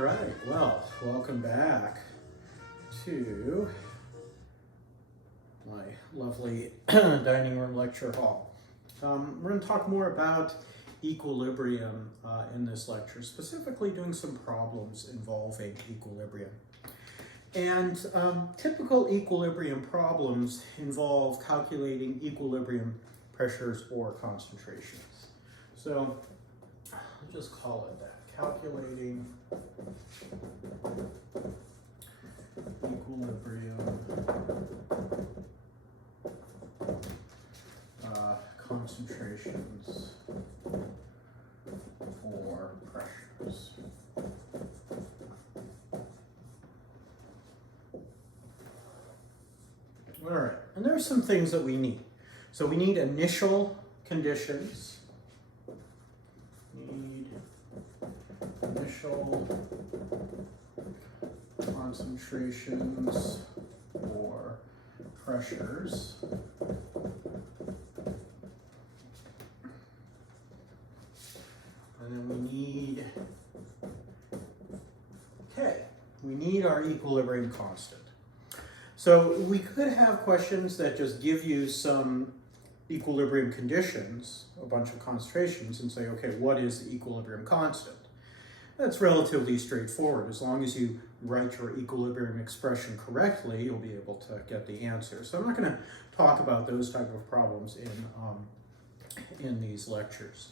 All right, well, welcome back to my lovely dining room lecture hall. We're going to talk more about equilibrium in this lecture, specifically doing some problems involving equilibrium. And typical equilibrium problems involve calculating equilibrium pressures or concentrations. So I'll just call it that, calculating equilibrium concentrations or pressures. All right, and there are some things that we need. So we need initial conditions. Initial concentrations or pressures. And then we need our equilibrium constant. So we could have questions that just give you some equilibrium conditions, a bunch of concentrations, and say, okay, what is the equilibrium constant? That's relatively straightforward. As long as you write your equilibrium expression correctly, you'll be able to get the answer. So I'm not going to talk about those type of problems in these lectures.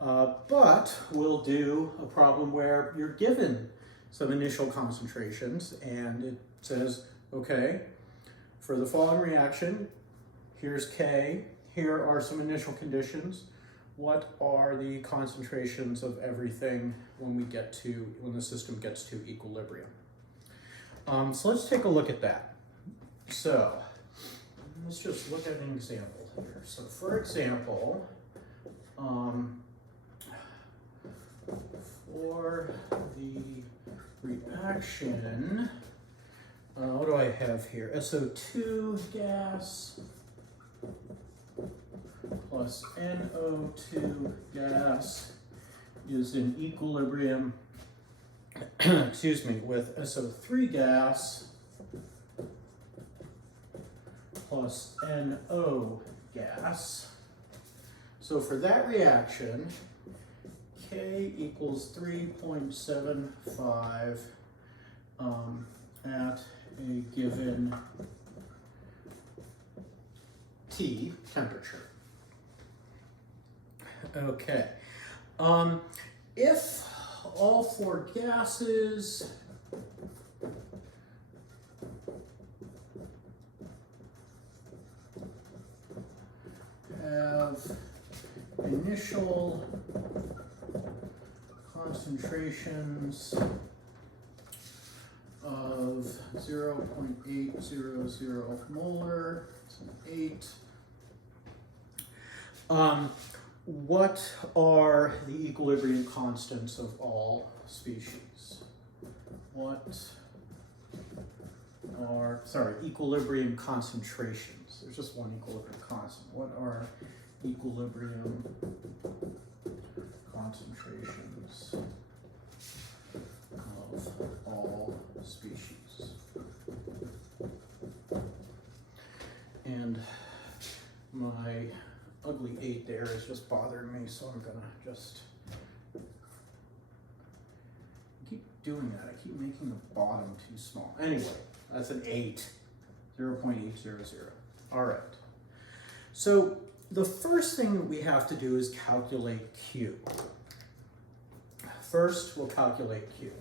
But we'll do a problem where you're given some initial concentrations, and it says, okay, for the following reaction, here's K, here are some initial conditions. What are the concentrations of everything when the system gets to equilibrium? So let's take a look at that. So let's just look at an example here. So for example, for the reaction, what do I have here? SO2 gas plus NO2 gas is in equilibrium, excuse me, with SO3 gas plus NO gas. So for that reaction, K equals 3.75 at a given T temperature. Okay. If all four gases have initial concentrations of 0.800 molar, it's an 8. What are the equilibrium constants of all species? Equilibrium concentrations. There's just one equilibrium constant. What are equilibrium concentrations of all species? And my ugly 8 there is just bothering me, so I'm gonna just keep doing that. I keep making the bottom too small. Anyway, that's an 8, 0.800. All right. So the first thing that we have to do is calculate Q. First, we'll calculate Q.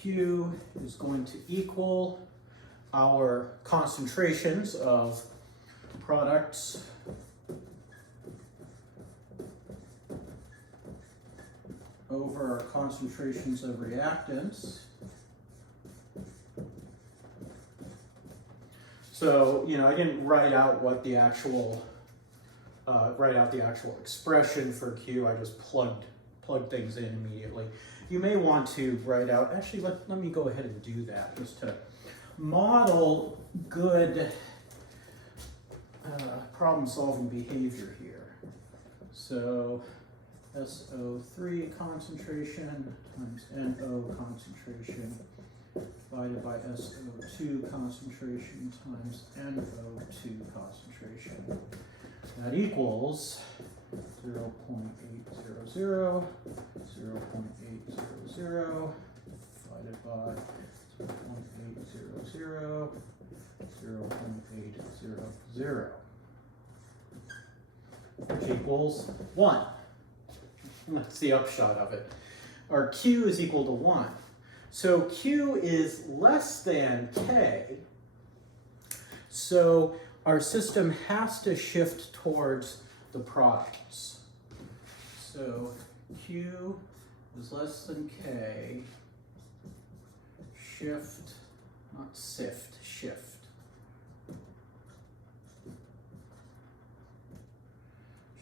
Q is going to equal our concentrations of products over our concentrations of reactants. So, I didn't write out what the actual expression for Q. I just plugged things in immediately. You may want to write out, actually let me go ahead and do that just to model good problem-solving behavior here. So SO3 concentration times NO concentration divided by SO2 concentration times NO2 concentration. That equals 0.800, 0.800 divided by 0.800, 0.800, which equals 1. That's the upshot of it. Our Q is equal to 1. So Q is less than K, so our system has to shift towards the products. So Q is less than K, shift, not sift, shift.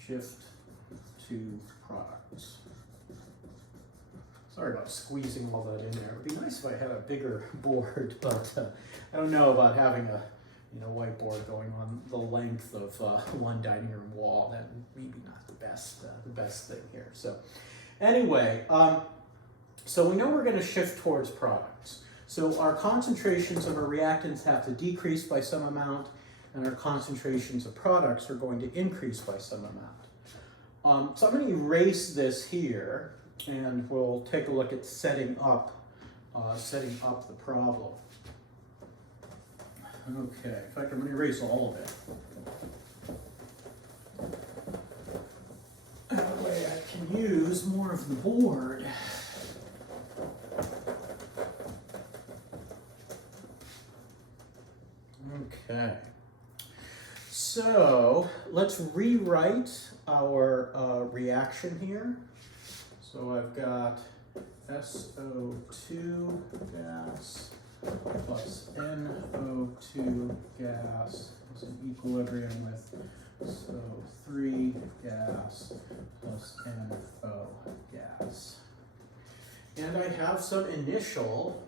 Shift to products. Sorry about squeezing all that in there. It would be nice if I had a bigger board, but I don't know about having a whiteboard going on the length of one dining room wall. That maybe not the best thing here. So anyway, so we know we're going to shift towards products. So our concentrations of our reactants have to decrease by some amount, and our concentrations of products are going to increase by some amount. So I'm going to erase this here, and we'll take a look at setting up the problem. Okay, in fact, I'm going to erase all of it. That way I can use more of the board. Okay. So let's rewrite our reaction here. So I've got SO2 gas plus NO2 gas is in equilibrium with SO3 gas plus NO gas. And I have some initial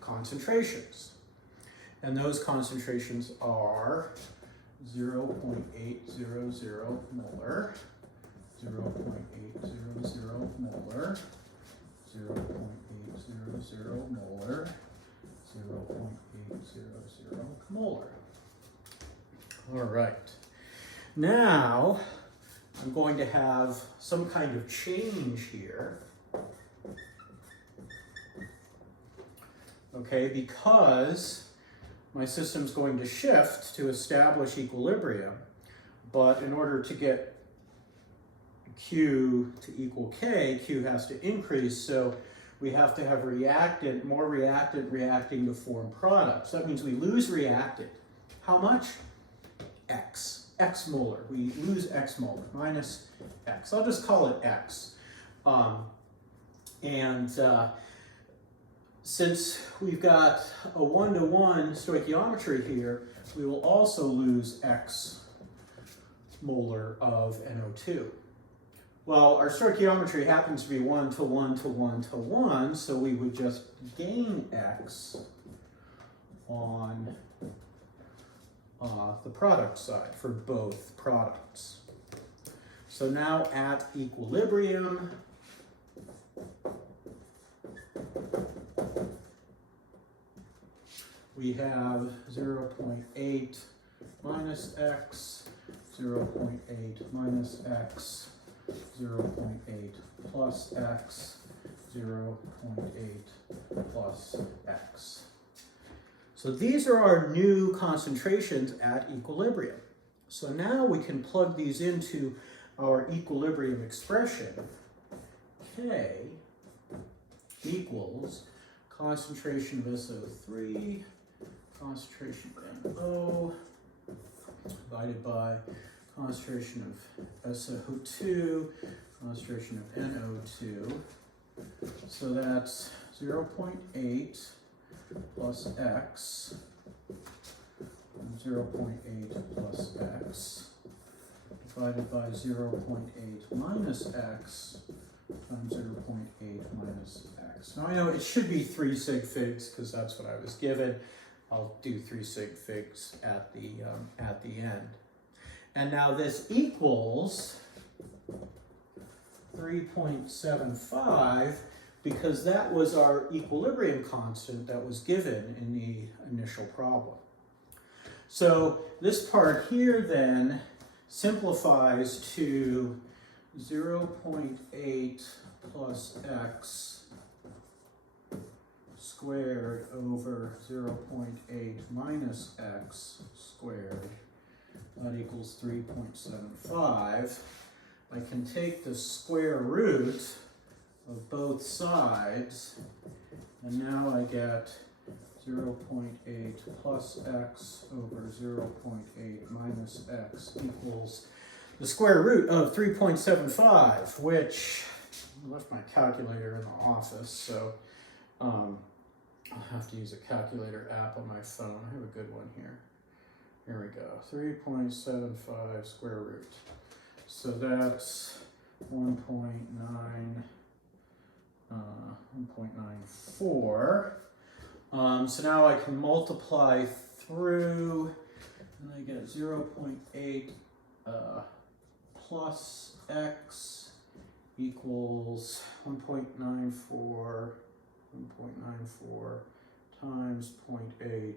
concentrations. And those concentrations are 0.800 molar, 0.800 molar, 0.800 molar, 0.800 molar. All right. Now, I'm going to have some kind of change here. Okay, because my system's going to shift to establish equilibrium, but in order to get Q to equal K, Q has to increase, so we have to have more reactant reacting to form products. That means we lose reactant. How much? X molar. We lose X molar, minus X. I'll just call it X. Since we've got a one-to-one stoichiometry here, we will also lose X molar of NO2. Well, our stoichiometry happens to be 1 to 1 to 1 to 1, so we would just gain X on the product side for both products. So now at equilibrium, we have 0.8 minus X, 0.8 minus X, 0.8 plus X, 0.8 plus X. So these are our new concentrations at equilibrium. So now we can plug these into our equilibrium expression. K equals concentration of SO3, concentration of NO, divided by concentration of SO2, concentration of NO2. So that's 0.8 plus X, 0.8 plus X, divided by 0.8 minus X times 0.8 minus X. Now I know it should be 3 sig figs because that's what I was given. I'll do 3 sig figs at the end. And now this equals 3.75 because that was our equilibrium constant that was given in the initial problem. So this part here then simplifies to 0.8 plus x squared over 0.8 minus x squared. That equals 3.75. I can take the square root of both sides, and now I get 0.8 plus x over 0.8 minus x equals the square root of 3.75, which I left my calculator in the office, so I'll have to use a calculator app on my phone. I have a good one here. Here we go, 3.75 square root. So that's 1.94. So now I can multiply through, and I get 0.8 plus x equals 1.94 times 0.8,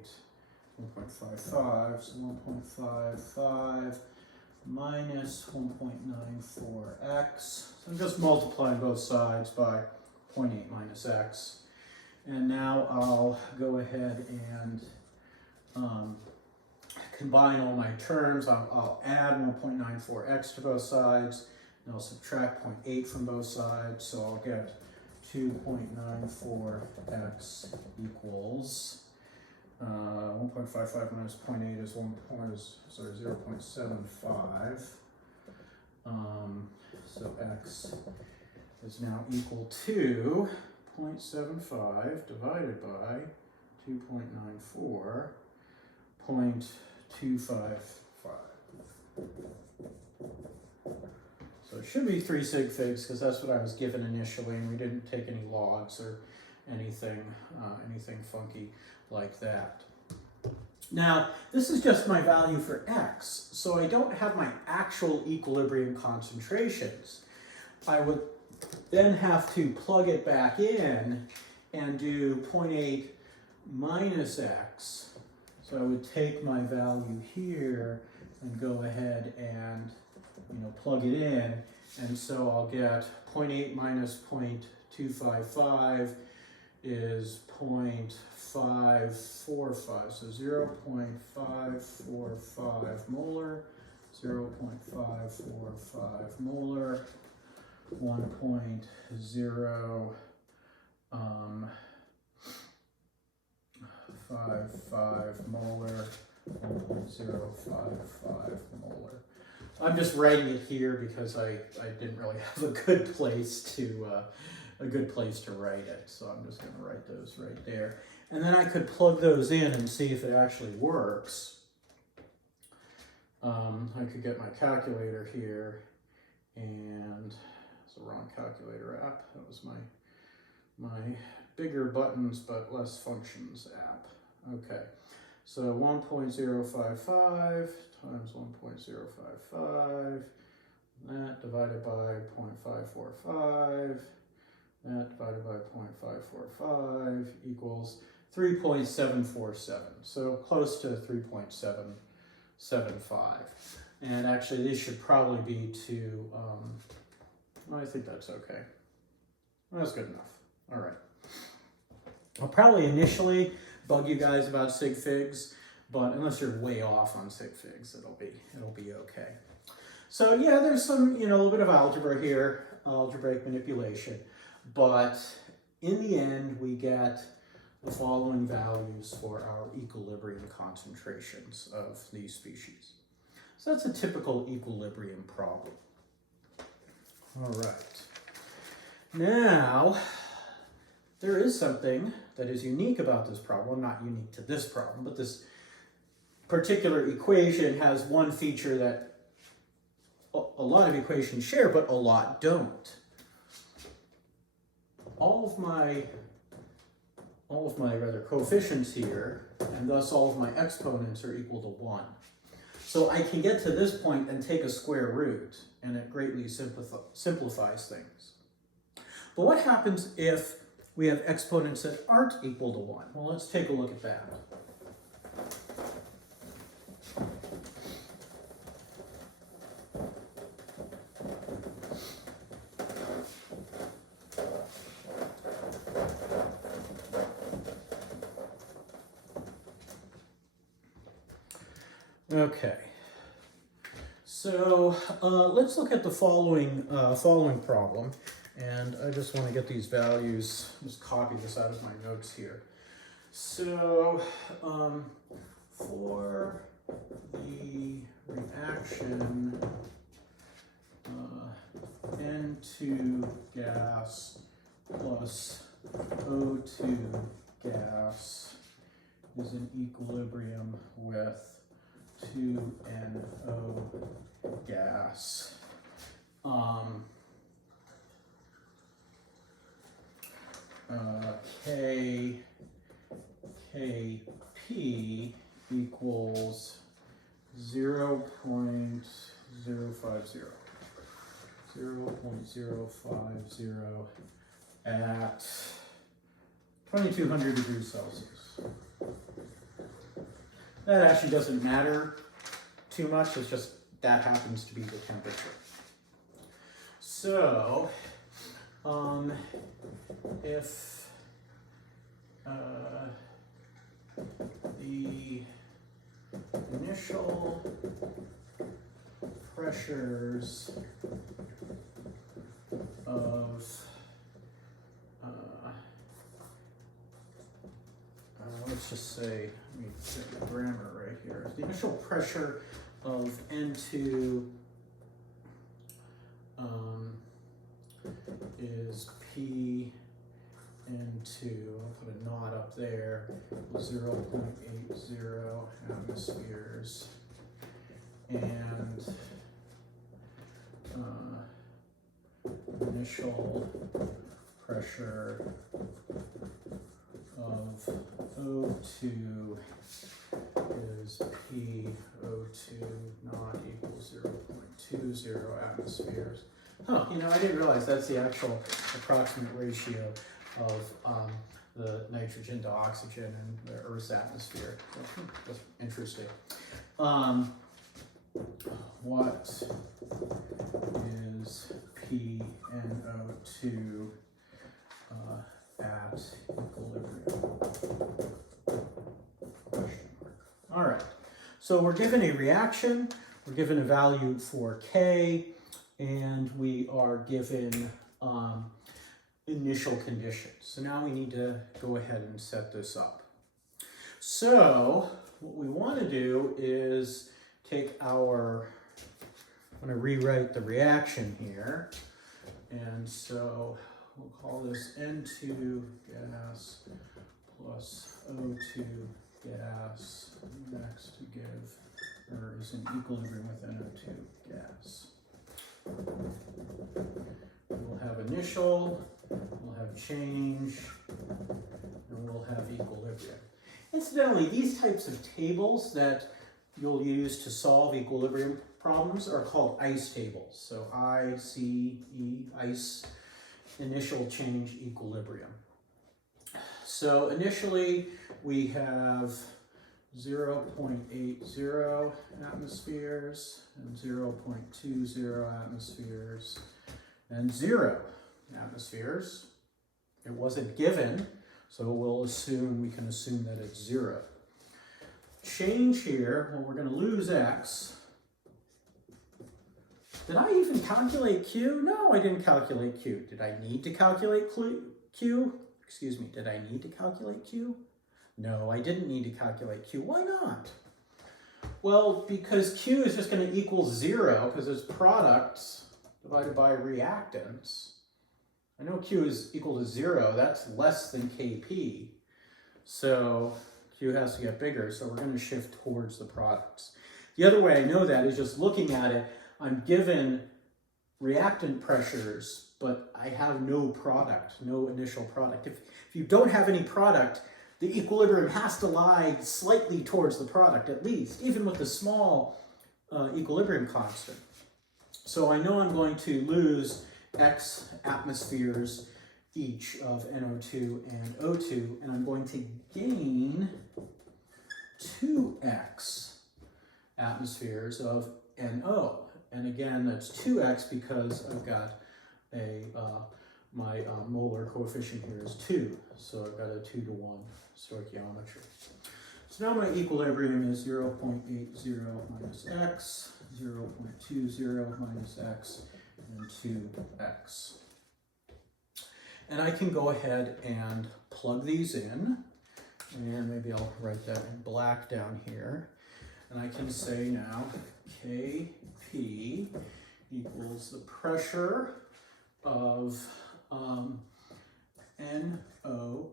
1.55, so 1.55 minus 1.94x. So I'm just multiplying both sides by 0.8 minus x. And now I'll go ahead and combine all my terms. I'll add 1.94x to both sides, and I'll subtract 0.8 from both sides, so I'll get 2.94x equals 1.55 minus 0.8 is 0.75. So x is now equal to 0.75 divided by 2.94, 0.255. So it should be 3 sig figs because that's what I was given initially, and we didn't take any logs or anything funky like that. Now, this is just my value for x, so I don't have my actual equilibrium concentrations. I would then have to plug it back in and do 0.8 minus x. So I would take my value here and go ahead and plug it in, and so I'll get 0.8 minus 0.255 is 0.545, so 0.545 molar, 0.545 molar, 1.055 molar, 1.055 molar. I'm just writing it here because I didn't really have a good place to write it, so I'm just going to write those right there. And then I could plug those in and see if it actually works. I could get my calculator here, and it's the wrong calculator app. That was my bigger buttons but less functions app. Okay, so 1.055 times 1.055, that divided by 0.545, that divided by 0.545 equals 3.747, so close to 3.775. And actually these should probably be to, well, I think that's okay. That's good enough. All right. I'll probably initially bug you guys about sig figs, but unless you're way off on sig figs, it'll be okay. So yeah, there's some, a little bit of algebra here, algebraic manipulation, but in the end, we get the following values for our equilibrium concentrations of these species. So that's a typical equilibrium problem. All right. Now, there is something that is unique about this problem, not unique to this problem, but this particular equation has one feature that a lot of equations share, but a lot don't. All all of my rather coefficients here, and thus all of my exponents are equal to 1. So I can get to this point and take a square root, and it greatly simplifies things. But what happens if we have exponents that aren't equal to 1? Well, let's take a look at that. Okay, so let's look at the following problem, and I just want to get these values, just copy this out of my notes here. So for the reaction N2 gas plus O2 gas is in equilibrium with 2NO gas. KP equals 0.050 at 2200 degrees Celsius. That actually doesn't matter too much, it's just that happens to be the temperature. So, if the initial pressures of let's just say, let me get the grammar right here. The initial pressure of N2 is P N2, I'll put a naught up there, 0.80 atmospheres, and initial pressure of O2 is PO2 naught equals 0.20 atmospheres. Huh, you know, I didn't realize that's the actual approximate ratio of the nitrogen to oxygen in the Earth's atmosphere. That's interesting. What is PNO2 at equilibrium? Question mark. All right, so we're given a reaction, we're given a value for K, and we are given initial conditions. So now we need to go ahead and set this up. So what we want to do is take our, I'm going to rewrite the reaction here, and so we'll call this N2 gas plus O2 gas next to give, or is in equilibrium with NO2 gas. We'll have initial, we'll have change, and we'll have equilibrium. Incidentally, these types of tables that you'll use to solve equilibrium problems are called ICE tables. So ICE, ICE, initial change equilibrium. So initially we have 0.80 atmospheres and 0.20 atmospheres and 0 atmospheres. It wasn't given, so we can assume that it's 0. Change here, well, we're going to lose X. Did I even calculate Q? No, I didn't calculate Q. Did I need to calculate Q? Excuse me, did I need to calculate Q? No, I didn't need to calculate Q. Why not? Well, because Q is just going to equal 0 because it's products divided by reactants. I know Q is equal to 0. That's less than Kp. So Q has to get bigger, so we're going to shift towards the products. The other way I know that is just looking at it. I'm given reactant pressures but I have no product, no initial product. If you don't have any product, the equilibrium has to lie slightly towards the product, at least, even with the small equilibrium constant. So I know I'm going to lose X atmospheres each of NO2 and O2, and I'm going to gain 2X atmospheres of NO. And again, that's 2X because I've got a, my molar coefficient here is 2. So I've got a 2 to 1 stoichiometry. So now my equilibrium is 0.80 minus X, 0.20 minus X, and 2X. And I can go ahead and plug these in. And maybe I'll write that in black down here. And I can say now Kp equals the pressure of NO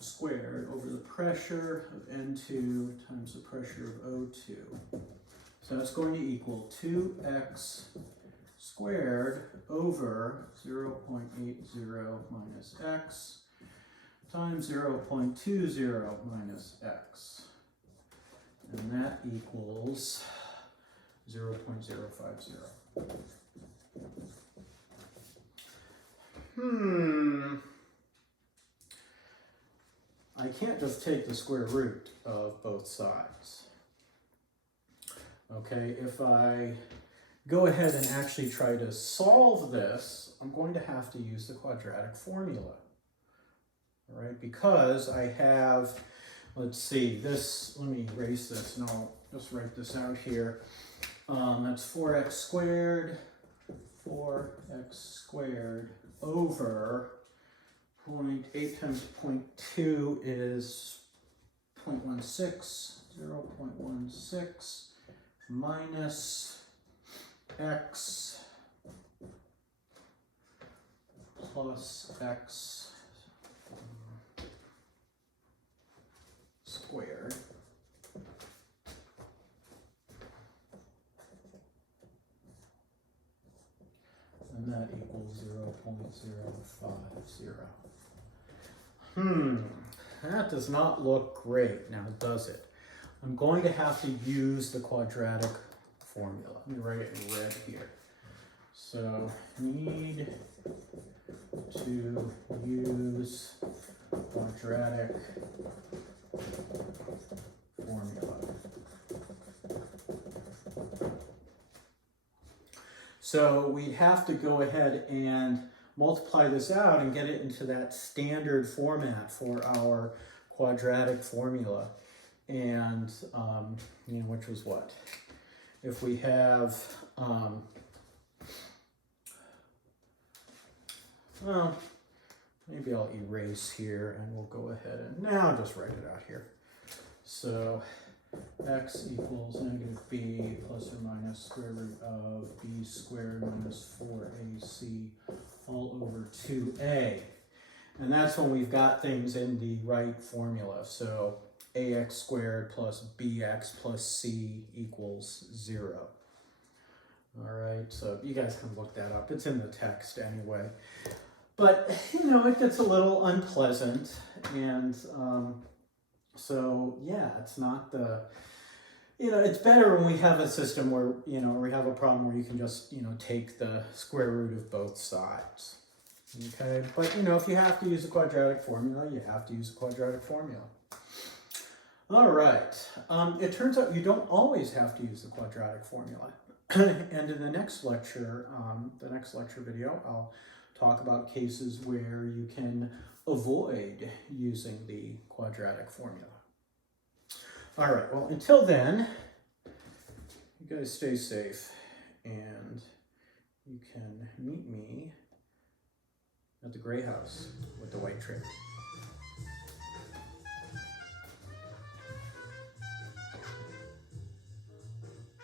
squared over the pressure of N2 times the pressure of O2. So that's going to equal 2X squared over 0.80 minus X times 0.20 minus X. And that equals 0.050. I can't just take the square root of both sides. Okay, if I go ahead and actually try to solve this, I'm going to have to use the quadratic formula. All right, because I have, let's see, this, let me erase this and I'll just write this out here. That's 4x squared over 0.8 times 0.2 is 0.16, 0.16 minus x plus x squared. And that equals 0.050. That does not look great now, does it? I'm going to have to use the quadratic formula. Let me write it in red here. So, need to use quadratic formula. So we'd have to go ahead and multiply this out and get it into that standard format for our quadratic formula. And, you know, which was what? If we have, well, maybe I'll erase here and we'll go ahead and now just write it out here. So x equals negative b plus or minus square root of b squared minus 4ac all over 2a. And that's when we've got things in the right formula. So ax squared plus bx plus c equals 0. All right, so you guys can look that up. It's in the text anyway. But, you know, it gets a little unpleasant. And so, yeah, it's not the, you know, it's better when we have a system where, you know, we have a problem where you can just, you know, take the square root of both sides. Okay, but, you know, if you have to use a quadratic formula, you have to use a quadratic formula. All right, it turns out you don't always have to use the quadratic formula. And in the next lecture video, I'll talk about cases where you can avoid using the quadratic formula. All right, well, until then, you guys stay safe, and you can meet me at the gray house with the white trim.